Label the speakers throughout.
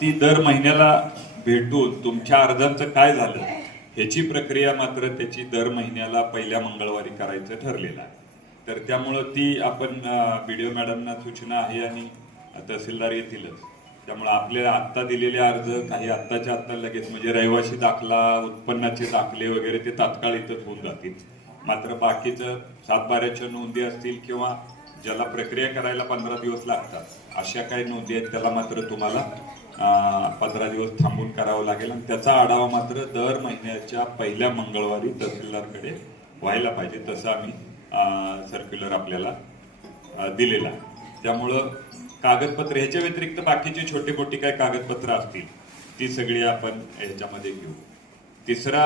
Speaker 1: ती दर महिन्याला भेटून तुमच्या अर्जांचं काय झालं ह्याची प्रक्रिया मात्र त्याची दर महिन्याला पहिल्या मंगळवारी करायचं ठरलेलं आहे. तर त्यामुळं ती आपण बीडीओ मॅडमना सूचना आहे आणि तहसीलदार येतीलच. त्यामुळे आपले आत्ता दिलेले अर्ज काही आत्ताच्या आत्ता लगेच म्हणजे रहिवाशी दाखला उत्पन्नाचे दाखले वगैरे ते तात्काळ इथंच होऊन जातील. मात्र बाकीचं सातबाऱ्याच्या नोंदी असतील किंवा ज्याला प्रक्रिया करायला पंधरा दिवस लागतात अशा काही नोंदी आहेत त्याला मात्र तुम्हाला पंधरा दिवस थांबून करावं लागेल. आणि त्याचा आढावा मात्र दर महिन्याच्या पहिल्या मंगळवारी तहसीलदारकडे व्हायला पाहिजे तसं आम्ही सर्क्युलर आपल्याला दिलेला. त्यामुळं कागदपत्र ह्याच्या व्यतिरिक्त बाकीचे छोटे मोठी काही कागदपत्र असतील ती सगळी आपण ह्याच्यामध्ये घेऊ. तिसरा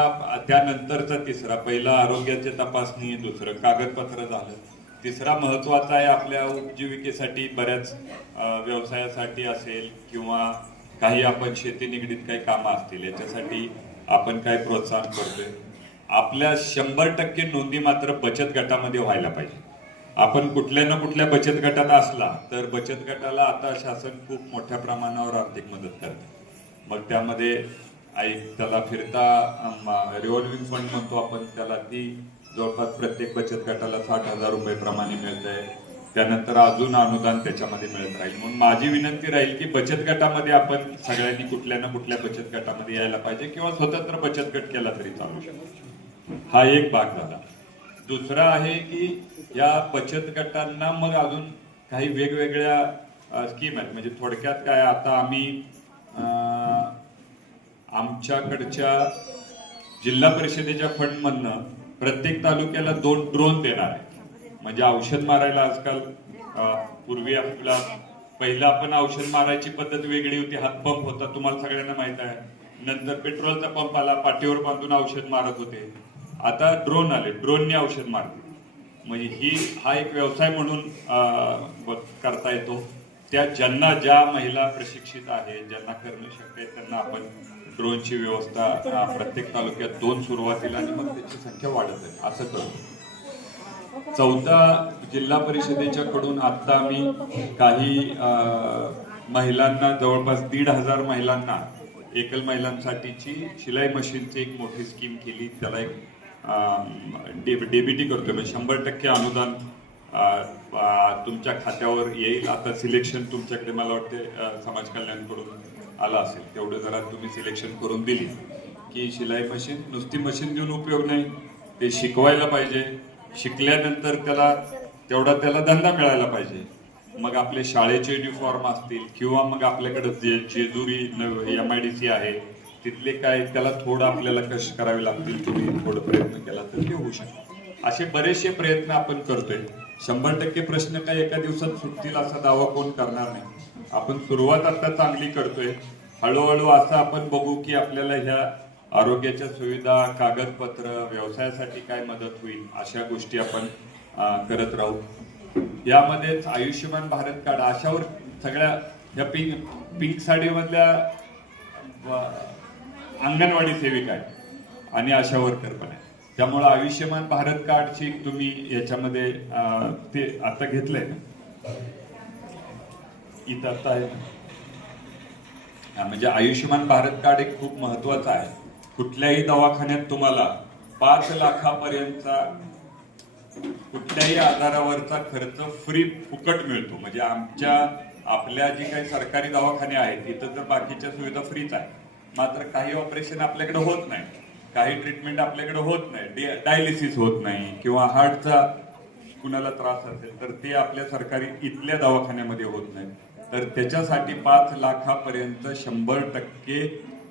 Speaker 1: त्यानंतरचा तिसरा पहिला आरोग्याची तपासणी दुसरं कागदपत्र झालं. तिसरा महत्त्वाचा आहे आपल्या उपजीविकेसाठी बऱ्याच व्यवसायासाठी असेल किंवा काही आपण शेती निगडीत काही कामं असतील याच्यासाठी आपण काय प्रोत्साहन करतोय? आपल्या शंभर टक्के नोंदी मात्र बचत गटामध्ये व्हायला पाहिजे. आपण कुठल्या ना कुठल्या बचत गटात असला तर बचत गटाला आता शासन खूप मोठ्या प्रमाणावर आर्थिक मदत करते. मग त्यामध्ये आई त्याला फिरता रिव्हॉल्विंग फंड म्हणतो आपण त्याला ती जवळपास प्रत्येक बचत गटाला साठ हजार रुपये प्रमाणे मिळत आहे त्यानंतर अजून अनुदान त्याच्यामध्ये मिळत राहील. म्हणून माझी विनंती राहील की बचत गटामध्ये आपण सगळ्यांनी कुठल्या ना कुठल्या बचत गटामध्ये यायला पाहिजे किंवा स्वतंत्र बचत गट केला तरी चालू शकतो. हा एक भाग झाला. दुसरा आहे की या बचत गटांना मग अजून काही वेगवेगळ्या स्कीम आहेत. म्हणजे थोडक्यात काय आता आम्ही आमच्याकडच्या जिल्हा परिषदेच्या फंड मधनं प्रत्येक तालुक्याला दोन ड्रोन देणार आहे म्हणजे औषध मारायला आजकाल पूर्वी आपला पहिला आपण औषध मारायची पद्धत वेगळी होती. हातपंप होता तुम्हाला सगळ्यांना माहीत आहे. नंतर पेट्रोलचा पंप आला पाठीवर बांधून औषध मारत होते. आता ड्रोन आले ड्रोनने औषध मारले म्हणजे ही हा एक व्यवसाय म्हणून करता येतो. त्या ज्यांना ज्या महिला प्रशिक्षित आहे ज्यांना करणं शक्य आहे त्यांना आपण ड्रोनची व्यवस्था प्रत्येक तालुक्यात दोन सुरुवातीला आणि मग त्याची संख्या वाढत आहे. असं करतो चौथा जिल्हा परिषदेच्या कडून आता आम्ही काही महिलांना जवळपास दीड हजार महिलांना एकल महिलांसाठीची शिलाई मशीनची एक मोठी स्कीम केली. त्याला एक डेबिटी करतोय. म्हणजे शंभर टक्के अनुदान तुमच्या खात्यावर येईल. आता सिलेक्शन तुमच्याकडे मला वाटते समाज कल्याणकडून आला असेल. तेवढं जरा तुम्ही सिलेक्शन करून दिली. की शिलाई मशीन नुसती मशीन देऊन उपयोग नाही. ते शिकवायला पाहिजे. शिकल्यानंतर त्याला तेवढा त्याला धंदा मिळायला पाहिजे. मग आपले शाळेचे युनिफॉर्म असतील किंवा मग आपल्याकडे जे Jejuri M I D C आहे तिथले काय त्याला थोडं आपल्याला कष्ट करावे लागतील तुम्ही थोडं प्रयत्न केला तर ते होऊ शकतो. असे बरेचसे प्रयत्न आपण करतोय. शंभर टक्के प्रश्न काय एका दिवसात सुटतील असा दावा कोण करणार नाही. आपण सुरुवात आता चांगली करतोय. हळूहळू असं आपण बघू की आपल्याला ह्या आरोग्याच्या सुविधा कागदपत्र व्यवसायासाठी काय मदत होईल अशा गोष्टी आपण करत राहू. यामध्येच आयुष्यमान भारत कार्ड अशावर सगळ्या ह्या पिंक पिंक साडीमधल्या अंगणवाडी सेविका आहे आणि आशा वर्कर पण आहे त्यामुळे आयुष्यमान भारत कार्डची तुम्ही याच्यामध्ये ते आता घेतलंय ना? इथं आता आहे म्हणजे आयुष्यमान भारत कार्ड एक खूप महत्वाचं आहे. कुठल्याही दवाखान्यात तुम्हाला पाच लाखापर्यंतचा कुठल्याही आजारावरचा खर्च फ्री फुकट मिळतो. म्हणजे आमच्या आपल्या जे काही सरकारी दवाखाने आहेत तिथं तर बाकीच्या सुविधा फ्रीच आहे मात्र काही ऑपरेशन आपल्याकडे होत नाही. काही ट्रीटमेंट आपल्याकडे होत नाही. डायलिसिस होत नाही किंवा हार्टचा कुणाला त्रास असेल तर ते आपल्या सरकारी इथल्या दवाखान्यामध्ये होत नाही. तर त्याच्यासाठी पाच लाखापर्यंत शंभर टक्के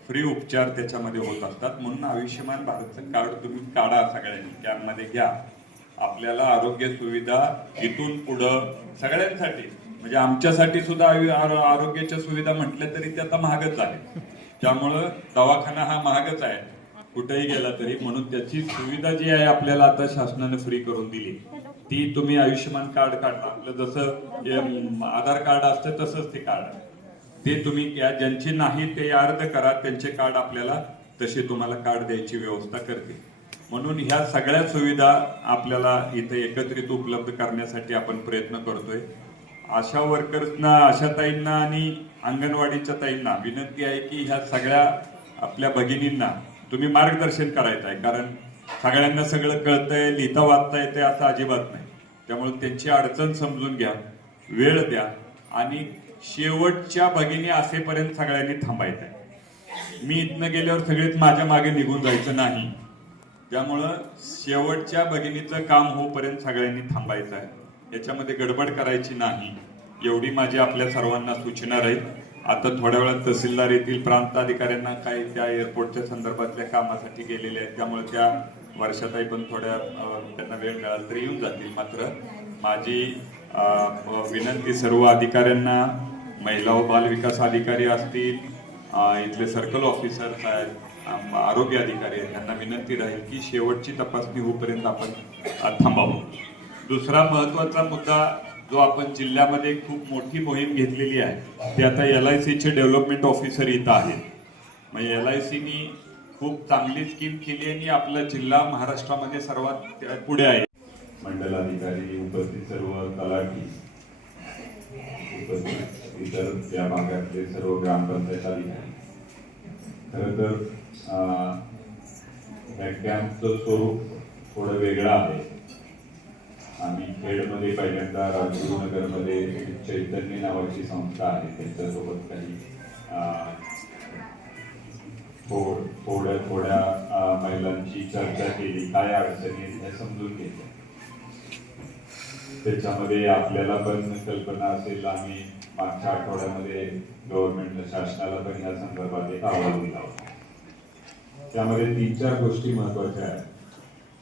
Speaker 1: फ्री उपचार त्याच्यामध्ये होत असतात. म्हणून आयुष्यमान भारतचं कार्ड तुम्ही काढा सगळ्यांनी. त्यामध्ये घ्या. आपल्याला आरोग्य सुविधा इथून पुढं सगळ्यांसाठी. म्हणजे आमच्यासाठी सुद्धा आयु- आरोग्याच्या सुविधा म्हटल्या तरी ते आता महागच झाले त्यामुळं दवाखाना हा महागच आहे. कुठेही गेला तरी म्हणून त्याची सुविधा जी आहे आपल्याला आता शासनाने फ्री करून दिली. ती तुम्ही आयुष्यमान कार्ड काढा. आपलं जसं आधार कार्ड असतं तसंच ते कार्ड आहे ते तुम्ही घ्या ज्यांचे नाही ते अर्ज करा त्यांचे कार्ड आपल्याला तसे तुम्हाला कार्ड द्यायची व्यवस्था करते. म्हणून ह्या सगळ्या सुविधा आपल्याला इथे एकत्रित उपलब्ध करण्यासाठी आपण प्रयत्न करतोय. आशा वर्कर्सना आशा ताईंना आणि अंगणवाडीच्या ताईंना विनंती आहे की ह्या सगळ्या आपल्या भगिनींना तुम्ही मार्गदर्शन करायचं आहे कारण सगळ्यांना सगळं कळतंय लिहिता वाचता येते असं अजिबात नाही. त्यामुळे त्यांची अडचण समजून घ्या वेळ द्या आणि शेवटच्या भगिनी असेपर्यंत सगळ्यांनी थांबायचं आहे मी इथनं गेल्यावर सगळेच माझ्या मागे निघून जायचं नाही. त्यामुळं शेवटच्या भगिनीचं काम होपर्यंत सगळ्यांनी थांबायचं आहे याच्यामध्ये गडबड करायची नाही. एवढी माझी आपल्या सर्वांना सूचना राहील. आता थोड्या वेळात तहसीलदार येथील प्रांत अधिकाऱ्यांना काही त्या एअरपोर्टच्या संदर्भातल्या कामासाठी गेलेले आहेत त्यामुळे त्या वर्षातही पण थोड्या त्यांना वेळ मिळाला तरी येऊन जातील. मात्र माझी विनंती सर्व अधिकाऱ्यांना महिला व बाल विकास अधिकारी असतील इथले सर्कल ऑफिसर्स आहेत आरोग्य अधिकारी आहेत यांना विनंती राहील की शेवटची तपासणी होईपर्यंत आपण थांबावं. दुसरा महत्त्वाचा मुद्दा जो आपण जिल्ह्यामध्ये खूप मोठी मोहीम घेतलेली आहे ते आता एल आय सीचे डेव्हलपमेंट ऑफिसर इथं आहेत. म्हणजे एल आय सीनी खूप चांगली स्कीम केली आणि आपला जिल्हा महाराष्ट्रामध्ये सर्वात पुढे आहे. मंडलाधिकारी उपस्थित सर्व तलाठी इतर त्या भागातले सर्व ग्रामपंचायत अधिकारी खरं तर या कॅम्पचं स्वरूप थोडं वेगळं आहे. आम्ही खेडमध्ये पहिल्यांदा राजगुरुनगरमध्ये चैतन्य नावाची संस्था आहे. त्यांच्यासोबत काही थोड्या थोड्या महिलांची चर्चा केली काय अडचणी समजून घेतल्या. त्याच्यामध्ये आपल्याला पण कल्पना असेल आम्ही मागच्या आठवड्यामध्ये गव्हर्नमेंट शासनाला पण या संदर्भात एक अहवाल दिला होता. त्यामध्ये तीन चार गोष्टी महत्त्वाच्या आहेत.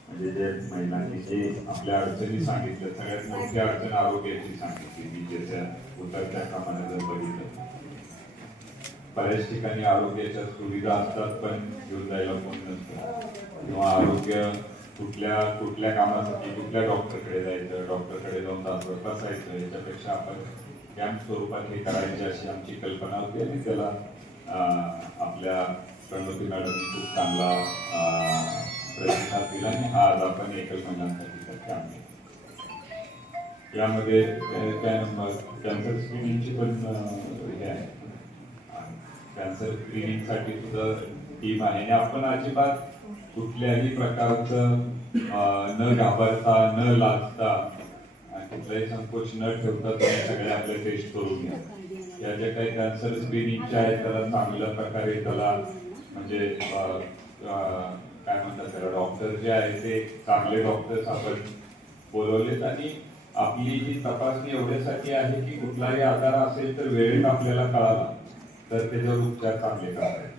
Speaker 1: म्हणजे जे महिलांनी जे आपल्या अडचणी सांगितल्या सगळ्यात मोठी अडचण आरोग्याची सांगितली मी ज्याच्या उतरत्या प्रमाणे जर बघितलं बऱ्याच ठिकाणी आरोग्याच्या सुविधा असतात पण घेऊन जायला कोण नसतं. किंवा आरोग्य कुठल्या कुठल्या कामासाठी कुठल्या डॉक्टरकडे जायचं? डॉक्टरकडे जाऊन तासभर बसायचं. याच्यापेक्षा आपण कॅम्प स्वरूपात हे करायची अशी आमची कल्पना होती आणि त्याला आपल्या प्रणवती मॅडमनी खूप चांगला प्रतिसाद दिला आणि हा आज आपण एकच महिलांसाठी कॅम्प यामध्ये कॅन्सर स्क्रीनिंगची पण हे आहे. कॅन्सर स्क्रीनिंगसाठी सुद्धा टीम आहे आणि आपण अजिबात कुठल्याही प्रकारचं न घाबरता न लाजता आणि कुठलाही संकोच न ठेवता तुम्ही सगळे आपले टेस्ट करून घ्या. या ज्या काही कॅन्सर स्क्रीनिंगच्या आहेत त्याला चांगल्या प्रकारे त्याला म्हणजे काय म्हणतात त्याला डॉक्टर जे आहे ते चांगले डॉक्टर्स आपण बोलवलेत आणि आपली ही तपासणी एवढ्यासाठी आहे की कुठलाही आजार असेल तर वेळेत आपल्याला कळाला तर त्याच्यावर उपचार चांगले करायचे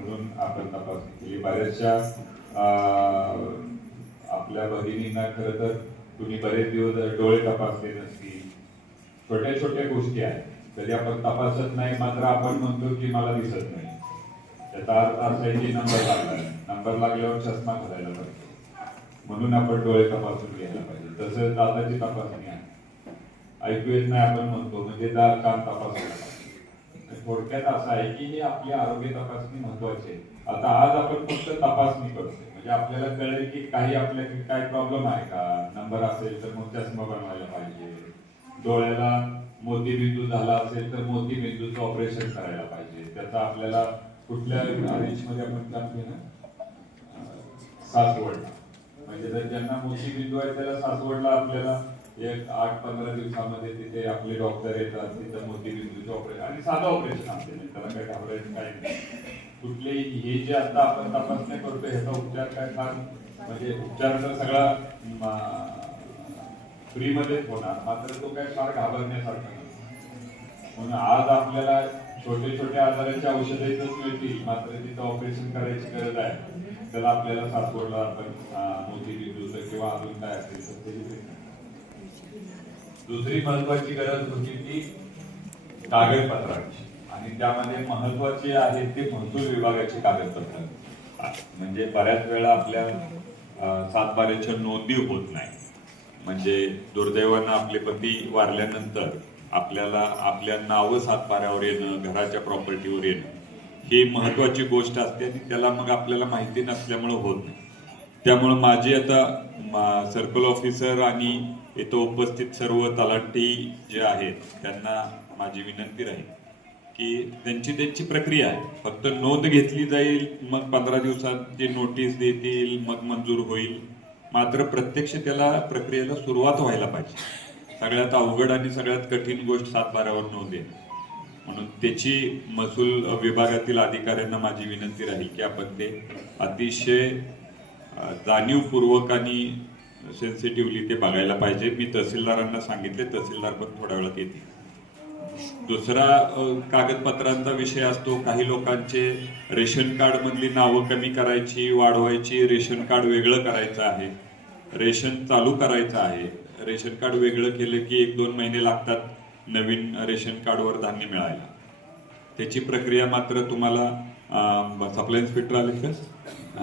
Speaker 1: म्हणून आपण तपासणी केली. बऱ्याचशा अं, आपल्या भगिनींना खरं तर कुणी बरेच दिवस डोळे तपासले नसतील. छोट्या छोट्या गोष्टी आहेत. कधी आपण तपासत नाही मात्र आपण म्हणतो की मला दिसत नाही. त्याचा अर्थ असा की नंबर लागला नंबर लागल्यावर चष्मा घालायला पाहिजे म्हणून आपण डोळे तपासून घ्यायला पाहिजे. तसंच दाताची तपासणी आहे. ऐकू येत नाही आपण म्हणतो म्हणजे दात कान तपासून थोडक्यात असं आहे की हे आपली आरोग्य तपासणी महत्वाची आहे. आता आज आपण फक्त तपासणी करतोय. म्हणजे आपल्याला कळेल की काही आपल्या काय प्रॉब्लेम आहे का? नंबर असेल तर मग चष्मा बनवायला पाहिजे. डोळ्याला मोतीबिंदू झाला असेल तर मोतीबिंदूचं ऑपरेशन करायला पाहिजे. त्याचा आपल्याला कुठल्या रेंजमध्ये आपण काम केलं सासवडला. म्हणजे जर ज्यांना मोतीबिंदू आहे त्याला सासवडला आपल्याला एक आठ पंधरा दिवसामध्ये तिथे आपले डॉक्टर येतात तिथं मोतीबिंदूचं ऑपरेशन आणि साधं ऑपरेशन असते त्याला काही घाबरायचं काही नाही. कुठलेही हे जे आता आपण तपासण्या करतो ह्याचा उपचार काय फार म्हणजे उपचार सगळा फ्रीमध्येच होणार मात्र तो काय फार घाबरण्यासारखा नाही. म्हणून आज आपल्याला छोटे छोटे आजारांची औषधं इथंच मिळतील मात्र तिथं ऑपरेशन करायची गरज आहे. त्याला आपल्याला सासवडला आपण मोतीबिंदूचं किंवा अजून काय असेल तर दुसरी महत्वाची गरज होती ती कागदपत्रांची. आणि त्यामध्ये महत्वाची आहे ते महसूल विभागाची कागदपत्र. म्हणजे बऱ्याच वेळा आपल्या सातबाऱ्याच्या नोंदी होत नाही. म्हणजे दुर्दैवानं आपले पती वारल्यानंतर आपल्याला आपल्या नावं सातबाऱ्यावर येणं घराच्या प्रॉपर्टीवर येणं ही महत्वाची गोष्ट असते आणि त्याला मग आपल्याला माहिती नसल्यामुळे होत नाही. त्यामुळे माझी आता सर्कल ऑफिसर आणि इथं उपस्थित सर्व तलाठी जे आहेत त्यांना माझी विनंती राहील की त्यांची त्यांची प्रक्रिया आहे. फक्त नोंद घेतली जाईल मग पंधरा दिवसात ते नोटीस देतील मग मंजूर होईल. मात्र प्रत्यक्ष त्याला प्रक्रियेला सुरुवात व्हायला पाहिजे. सगळ्यात अवघड आणि सगळ्यात कठीण गोष्ट सात बारावर नोंद आहे म्हणून त्याची महसूल विभागातील अधिकाऱ्यांना माझी विनंती राहील की आपण ते अतिशय जाणीवपूर्वक आणि सेन्सिटिव्हली ते बघायला पाहिजे. मी तहसीलदारांना सांगितले तहसीलदार पण थोड्या वेळात येतील. दुसरा कागदपत्रांचा विषय असतो. काही लोकांचे रेशन कार्ड मधली नावं कमी करायची वाढवायची रेशन कार्ड वेगळं करायचं आहे. रेशन चालू करायचं आहे. रेशन कार्ड वेगळं केलं की एक दोन महिने लागतात नवीन रेशन कार्डवर धान्य मिळायला. त्याची प्रक्रिया मात्र तुम्हाला सप्लाय इन्स्पेक्टर आले का?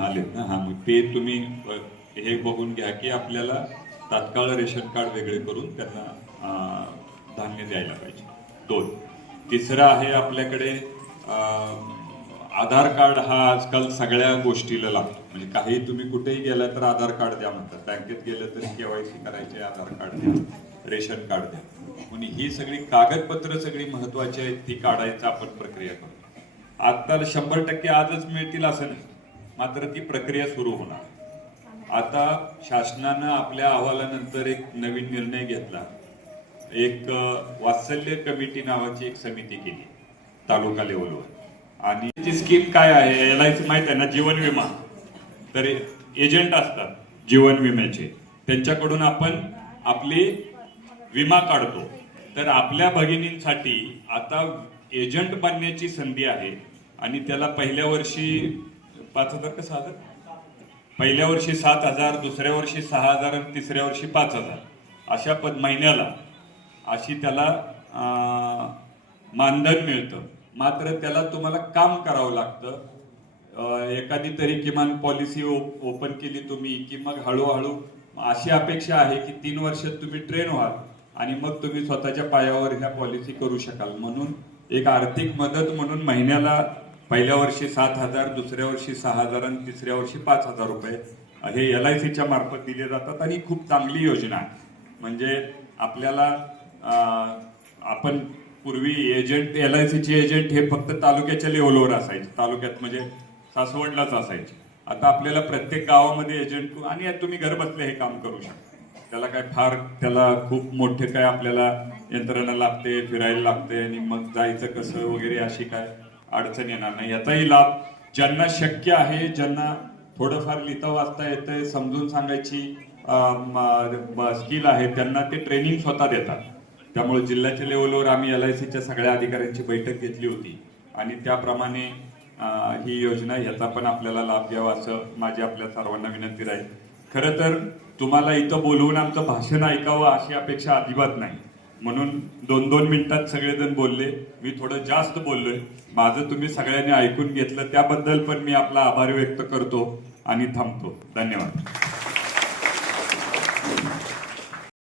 Speaker 1: आलेत ना? हा मग ते तुम्ही हे बघून घ्या की आपल्याला तात्काळ रेशन कार्ड वेगळे करून त्यांना धान्य द्यायला पाहिजे. दोन. तिसरं आहे आपल्याकडे आधार कार्ड हा आजकाल सगळ्या गोष्टीला लागतो. म्हणजे काही तुम्ही कुठेही गेला तर आधार कार्ड द्या म्हणतात. बँकेत गेलं तर केवायसी करायचे आधार कार्ड द्या रेशन कार्ड द्या. म्हणून ही सगळी कागदपत्र सगळी महत्वाची आहेत ती काढायचं आपण प्रक्रिया करू. आता शंभर टक्के आजच मिळतील असं नाही. मात्र ती प्रक्रिया सुरू होणार. आता शासनानं आपल्या अहवालानंतर एक नवीन निर्णय घेतला. एक वात्सल्य कमिटी नावाची एक समिती केली तालुका लेवलवर. आणि ती स्कीम काय आहे एल आय सी आहे ना जीवन विमा. तर एजंट असतात जीवन विम्याचे. त्यांच्याकडून आपण आपली विमा काढतो. तर आपल्या भगिनींसाठी आता एजंट बनण्याची संधी आहे. आणि त्याला पहिल्या वर्षी पाच हजार का सहा पहिल्या वर्षी सात हजार दुसऱ्या वर्षी सहा हजार आणि तिसऱ्या वर्षी पाच हजार. अशा पद महिन्याला अशी त्याला मानधन मिळतं. मात्र त्याला तुम्हाला काम करावं लागतं. एखादी तरी किमान पॉलिसी ओपन केली तुम्ही की मग हळूहळू अशी अपेक्षा आहे की तीन वर्षात तुम्ही ट्रेन व्हाल आणि मग तुम्ही स्वतःच्या पायावर ह्या पॉलिसी करू शकाल. म्हणून एक आर्थिक मदत म्हणून महिन्याला पहिल्या वर्षी सात हजार दुसऱ्या वर्षी सहा हजार आणि तिसऱ्या वर्षी पाच हजार रुपये. हे एल आय सीच्या मार्फत दिले जातात आणि खूप चांगली योजना आहे. म्हणजे आपल्याला आपण पूर्वी एजंट एल आय सीचे एजंट हे फक्त तालुक्याच्या लेवलवर असायचे. तालुक्यात म्हणजे सासवडलाच असायचे. आता आपल्याला प्रत्येक गावामध्ये एजंट आणि तुम्ही घरबसले हे काम करू शकता. त्याला काय फार त्याला खूप मोठे काय आपल्याला यंत्रणा लागते फिरायला लागते आणि मग जायचं कसं वगैरे अशी काय अडचण येणार नाही. याचाही लाभ ज्यांना शक्य आहे ज्यांना थोडंफार लिहिता वाचता येतंय समजून सांगायची स्किल आहे त्यांना ते ट्रेनिंग स्वतः देतात. त्यामुळे जिल्ह्याच्या लेवलवर आम्ही एल आय सीच्या सगळ्या अधिकाऱ्यांची बैठक घेतली होती. आणि त्याप्रमाणे ही योजना याचा पण आपल्याला लाभ घ्यावा असं माझी आपल्या सर्वांना विनंती राहील. खरं तर तुम्हाला इथं बोलवून आमचं भाषण ऐकावं अशी अपेक्षा अजिबात नाही. म्हणून दोन दोन मिनिटात सगळेजण बोलले. मी थोडं जास्त बोललोय. माझं तुम्ही सगळ्यांनी ऐकून घेतलं. त्याबद्दल पण मी आपला आभार व्यक्त करतो आणि थांबतो. धन्यवाद.